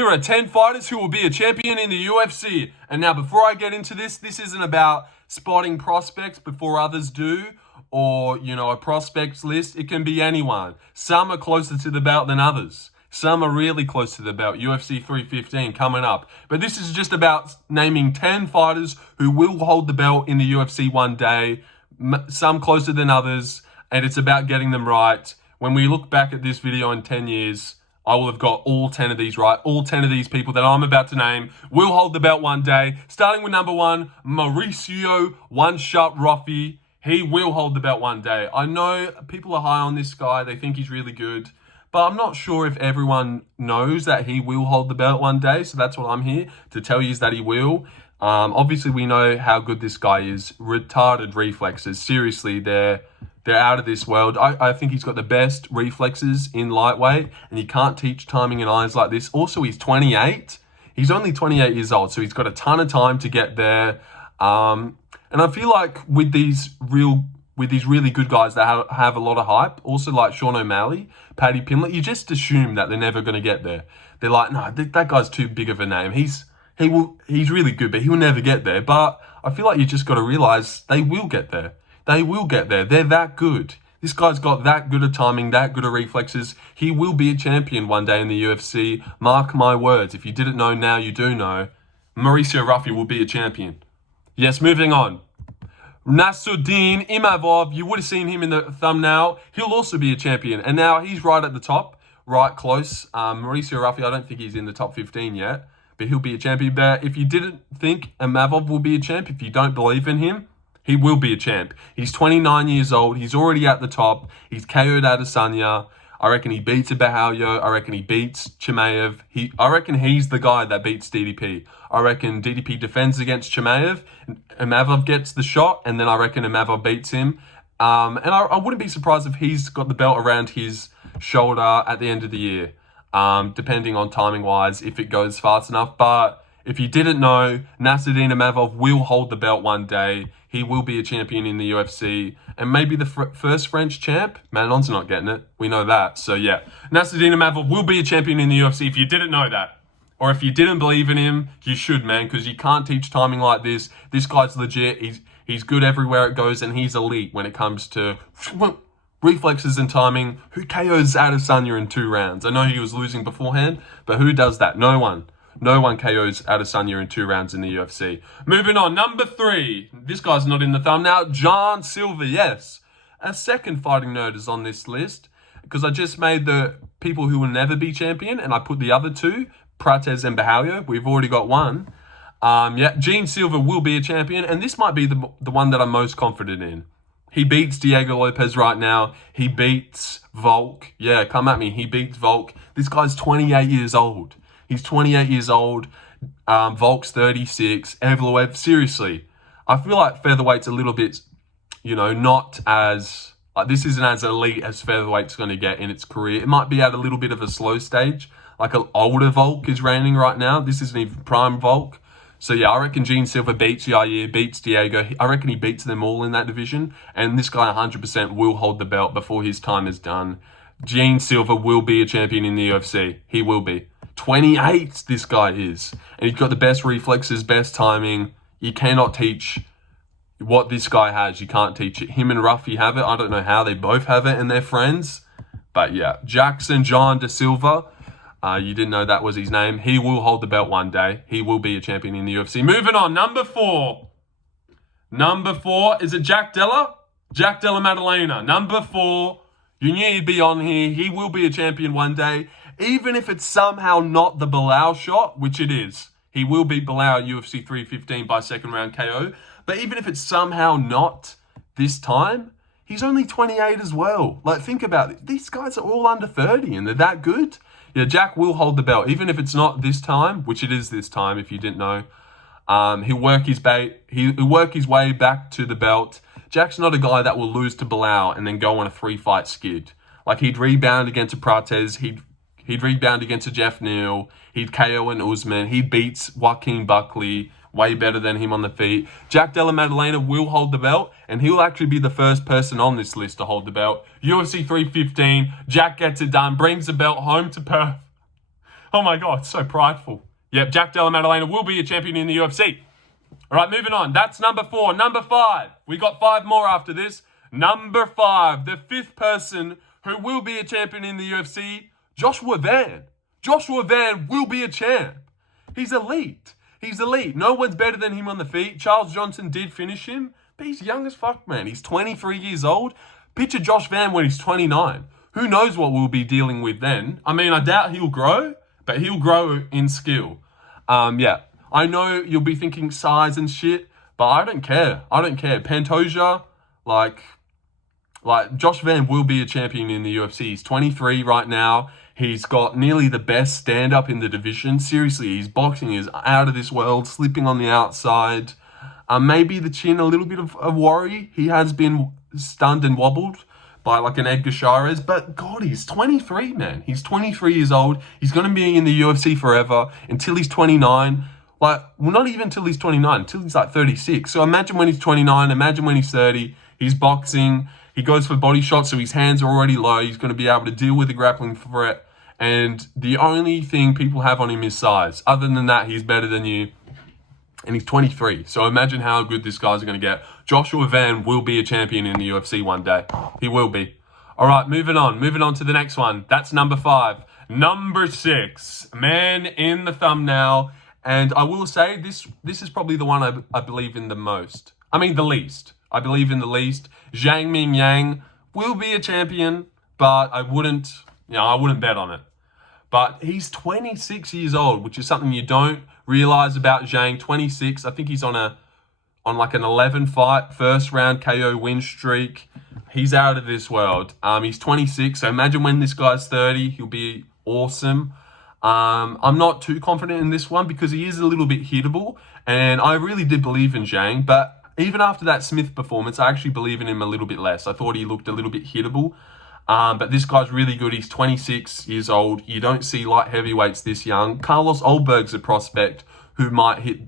Here are 10 fighters who will be a champion in the UFC. And now, before I get into this isn't about spotting prospects before others do, or, a prospects list. It can be anyone. Some are closer to the belt than others. Some are really close to the belt. UFC 315 coming up. But this is just about naming 10 fighters who will hold the belt in the UFC one day. Some closer than others. And it's about getting them right. When we look back at this video in 10 years, I will have got all 10 of these right. All 10 of these people that I'm about to name will hold the belt one day. Starting with number 1, Mauricio One-Shot Ruffy. He will hold the belt one day. I know people are high on this guy. They think he's really good. But I'm not sure if everyone knows that he will hold the belt one day. So that's what I'm here to tell you, is that he will. Obviously, we know how good this guy is. Retarded reflexes. Seriously, they're out of this world. I think he's got the best reflexes in lightweight. And you can't teach timing in eyes like this. Also, he's 28. He's only 28 years old. So he's got a ton of time to get there. And I feel like with these really good guys that have a lot of hype, also like Sean O'Malley, Paddy Pimblett, you just assume that they're never going to get there. They're like, no, that guy's too big of a name. He's really good, but he will never get there. But I feel like you just got to realize they will get there. They will get there. They're that good. This guy's got that good of timing, that good of reflexes. He will be a champion one day in the UFC. Mark my words. If you didn't know, now you do know. Mauricio Ruffy will be a champion. Yes, moving on. Nassourdine Imavov, you would have seen him in the thumbnail. He'll also be a champion. And now he's right at the top, right close. Mauricio Ruffy, I don't think he's in the top 15 yet, but he'll be a champion. But if you didn't think Imavov will be a champ, if you don't believe in him, he will be a champ. He's 29 years old. He's already at the top. He's KO'd Adesanya. I reckon he beats Bahaljo. I reckon he beats Chimaev. I reckon he's the guy that beats DDP. I reckon DDP defends against Chimaev. Imavov gets the shot, and then I reckon Imavov beats him. And I wouldn't be surprised if he's got the belt around his shoulder at the end of the year, depending on timing-wise, if it goes fast enough. But if you didn't know, Nassourdine Imavov will hold the belt one day. He will be a champion in the UFC. And maybe the first French champ. Manon's not getting it. We know that. So, yeah. Nassourdine Imavov will be a champion in the UFC if you didn't know that. Or if you didn't believe in him, you should, man. Because you can't teach timing like this. This guy's legit. He's good everywhere it goes. And he's elite when it comes to reflexes and timing. Who KOs Adesanya in 2 rounds? I know he was losing beforehand. But who does that? No one. No one KOs Adesanya in 2 rounds in the UFC. Moving on, number 3. This guy's not in the thumbnail. John Silva, yes. A second fighting nerd is on this list. Because I just made the people who will never be champion. And I put the other 2, Prates and Bahaljo. We've already got one. Gene Silva will be a champion. And this might be the one that I'm most confident in. He beats Diego Lopez right now. He beats Volk. Yeah, come at me. He beats Volk. This guy's 28 years old. He's 28 years old. Volk's 36. Evloev, seriously. I feel like featherweight's a little bit, not as... this isn't as elite as featherweight's going to get in its career. It might be at a little bit of a slow stage. Like an older Volk is reigning right now. This isn't even prime Volk. So yeah, I reckon Gene Silva beats Yair, beats Diego. I reckon he beats them all in that division. And this guy 100% will hold the belt before his time is done. Gene Silva will be a champion in the UFC. He will be. 28 this guy is. And he's got the best reflexes, best timing. You cannot teach what this guy has. You can't teach it. Him and Ruffy have it. I don't know how. They both have it and they're friends. But yeah, Jackson John Da Silva. You didn't know that was his name. He will hold the belt one day. He will be a champion in the UFC. Moving on, number 4. Number 4, is it Jack Della? Jack Della Maddalena. Number 4. You need to be on here. He will be a champion one day. Even if it's somehow not the Bilal shot, which it is. He will beat Bilal at UFC 315 by second round KO. But even if it's somehow not this time, he's only 28 as well. Like, think about it. These guys are all under 30 and they're that good. Yeah, Jack will hold the belt. Even if it's not this time, which it is this time if you didn't know. He'll work his way back to the belt. Jack's not a guy that will lose to Bilal and then go on a 3-fight skid. Like, he'd rebound against a Prates. He'd rebound against a Jeff Neal. He'd KO an Usman. He beats Joaquin Buckley. Way better than him on the feet. Jack Della Maddalena will hold the belt. And he'll actually be the first person on this list to hold the belt. UFC 315. Jack gets it done. Brings the belt home to Perth. Oh my God, so prideful. Yep, Jack Della Maddalena will be a champion in the UFC. All right, moving on. That's number 4. Number 5. We got 5 more after this. Number 5, the 5th person who will be a champion in the UFC, Joshua Van. Joshua Van will be a champ. He's elite. He's elite. No one's better than him on the feet. Charles Johnson did finish him, but he's young as fuck, man. He's 23 years old. Picture Josh Van when he's 29. Who knows what we'll be dealing with then? I mean, I doubt he'll grow, but he'll grow in skill. Yeah, I know you'll be thinking size and shit, but I don't care. I don't care. Pantoja, like Josh Van will be a champion in the UFC. He's 23 right now. He's got nearly the best stand-up in the division. Seriously, his boxing is out of this world, slipping on the outside. Maybe the chin, a little bit of a worry. He has been stunned and wobbled by like an Edgar Chavez, but God, he's 23, man. He's 23 years old. He's going to be in the UFC forever until he's 29. Like, well, not even until he's 29, until he's like 36. So imagine when he's 29, imagine when he's 30, he's boxing, he goes for body shots, so his hands are already low. He's going to be able to deal with the grappling threat. And the only thing people have on him is size. Other than that, he's better than you. And he's 23. So imagine how good this guy's going to get. Joshua Van will be a champion in the UFC one day. He will be. All right, moving on. Moving on to the next one. That's number 5. Number 6. Man in the thumbnail. And I will say this is probably the one I believe in the most. I mean, the least. I believe in the least. Zhang MingYang will be a champion, but I wouldn't bet on it. But he's 26 years old, which is something you don't realize about Zhang. 26. I think he's on like an 11-fight first round KO win streak. He's out of this world. He's 26. So imagine when this guy's 30, he'll be awesome. I'm not too confident in this one because he is a little bit hittable, and I really did believe in Zhang, but even after that Smith performance, I actually believe in him a little bit less. I thought he looked a little bit hittable. But this guy's really good. He's 26 years old. You don't see light heavyweights this young. Carlos Ulberg's a prospect who might hit,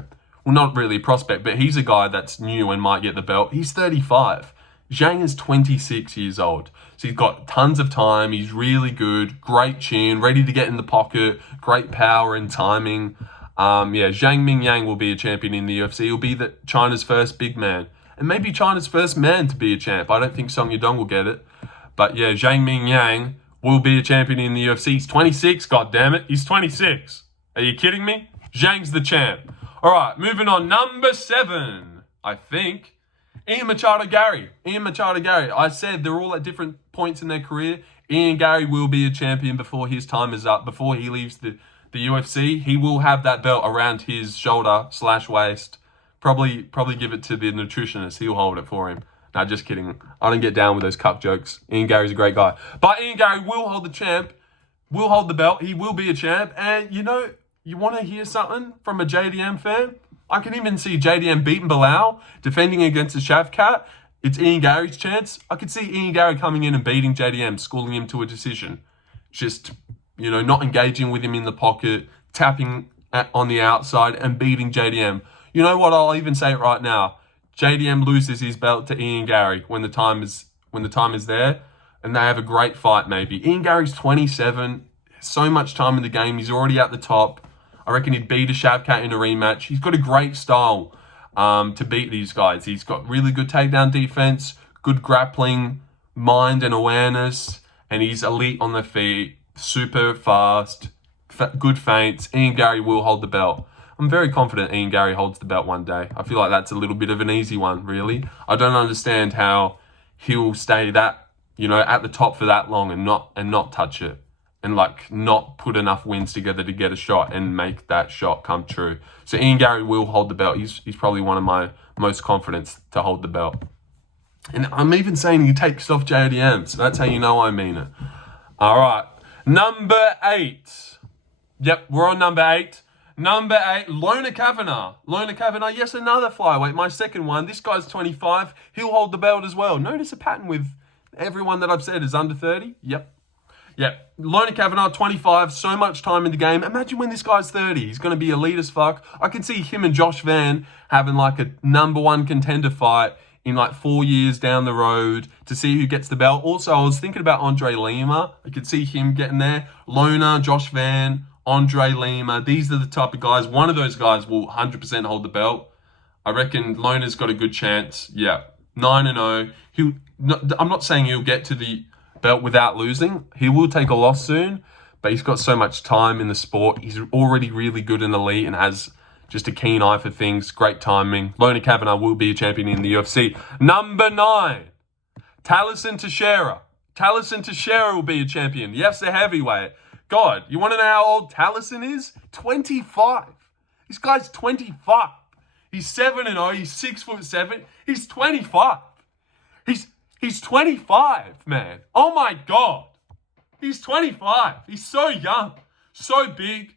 well, not really a prospect, but he's a guy that's new and might get the belt. He's 35. Zhang is 26 years old. So he's got tons of time. He's really good. Great chin, ready to get in the pocket. Great power and timing. Zhang MingYang will be a champion in the UFC. He'll be China's first big man. And maybe China's first man to be a champ. I don't think Song Yadong will get it. But yeah, Zhang MingYang will be a champion in the UFC. He's 26, goddammit. He's 26. Are you kidding me? Zhang's the champ. All right, moving on. Number 7, I think. Ian Machado Garry. I said they're all at different points in their career. Ian Garry will be a champion before his time is up, before he leaves the UFC. He will have that belt around his shoulder/waist. Probably give it to the nutritionist. He'll hold it for him. No, just kidding. I don't get down with those cuck jokes. Ian Garry's a great guy. But Ian Garry will hold the belt. He will be a champ. And, you want to hear something from a JDM fan? I can even see JDM beating Bilal, defending against the Shavkat. It's Ian Garry's chance. I could see Ian Garry coming in and beating JDM, schooling him to a decision. Just, not engaging with him in the pocket, tapping on the outside and beating JDM. You know what? I'll even say it right now. JDM loses his belt to Ian Garry when the time is there, and they have a great fight maybe. Ian Garry's 27, so much time in the game. He's already at the top. I reckon he'd beat a Shavkat in a rematch. He's got a great style to beat these guys. He's got really good takedown defense, good grappling, mind and awareness, and he's elite on the feet, super fast, good feints. Ian Garry will hold the belt. I'm very confident Ian Garry holds the belt one day. I feel like that's a little bit of an easy one, really. I don't understand how he'll stay at the top for that long and not touch it, and not put enough wins together to get a shot and make that shot come true. So Ian Garry will hold the belt. He's probably one of my most confident to hold the belt. And I'm even saying he takes off JDM, so that's how you know I mean it. All right, number 8. Yep, we're on number 8. Number 8, Lon'ner Kavanagh. Lon'ner Kavanagh, yes, another flyweight. My second one. This guy's 25. He'll hold the belt as well. Notice a pattern with everyone that I've said is under 30. Yep. Lon'ner Kavanagh, 25. So much time in the game. Imagine when this guy's 30. He's going to be elite as fuck. I can see him and Josh Van having a number 1 contender fight in 4 years down the road to see who gets the belt. Also, I was thinking about Andre Lima. I could see him getting there. Lon'ner, Josh Van, Andre Lima. These are the type of guys. One of those guys will 100% hold the belt. I reckon Lon'ner's got a good chance. Yeah, 9-0. I'm not saying he'll get to the belt without losing. He will take a loss soon, but he's got so much time in the sport. He's already really good in the elite and has just a keen eye for things. Great timing. Lon'ner Kavanagh will be a champion in the UFC. Number 9, Tallison Texeira. Tallison Texeira will be a champion. Yes, a heavyweight. God, you want to know how old Tallison is? 25. This guy's 25. He's 7-0. He's 6'7". He's 25. He's 25, man. Oh my God. He's 25. He's so young, so big.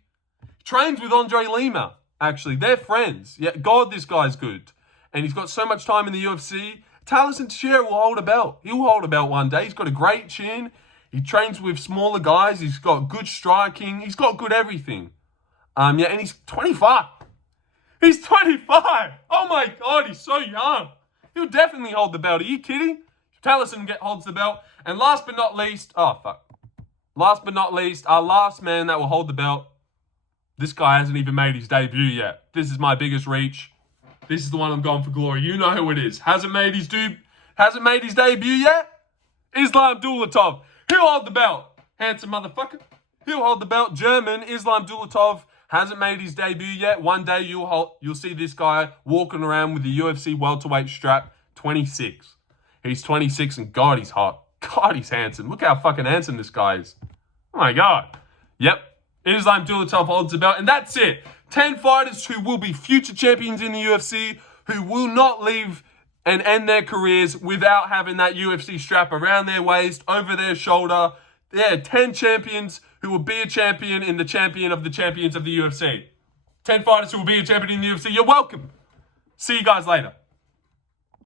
Trains with Andre Lima. Actually, they're friends. Yeah, God, this guy's good, and he's got so much time in the UFC. Tallison Texeira will hold a belt. He'll hold a belt one day. He's got a great chin. He trains with smaller guys. He's got good striking. He's got good everything. And he's 25. He's 25. Oh my God, he's so young. He'll definitely hold the belt. Are you kidding? Tallison holds the belt. And last but not least, our last man that will hold the belt. This guy hasn't even made his debut yet. This is my biggest reach. This is the one I'm going for glory. You know who it is. Hasn't made his debut yet? Islam Dulatov. He'll hold the belt. Handsome motherfucker. He'll hold the belt. German Islam Dulatov hasn't made his debut yet. One day you'll see this guy walking around with the UFC welterweight strap. 26. He's 26 and God, he's hot. God, he's handsome. Look how fucking handsome this guy is. Oh my God. Yep. Islam Dulatov holds the belt. And that's it. 10 fighters who will be future champions in the UFC, who will not leave and end their careers without having that UFC strap around their waist, over their shoulder. Yeah, 10 champions who will be a champion in the champion of the champions of the UFC. 10 fighters who will be a champion in the UFC. You're welcome. See you guys later.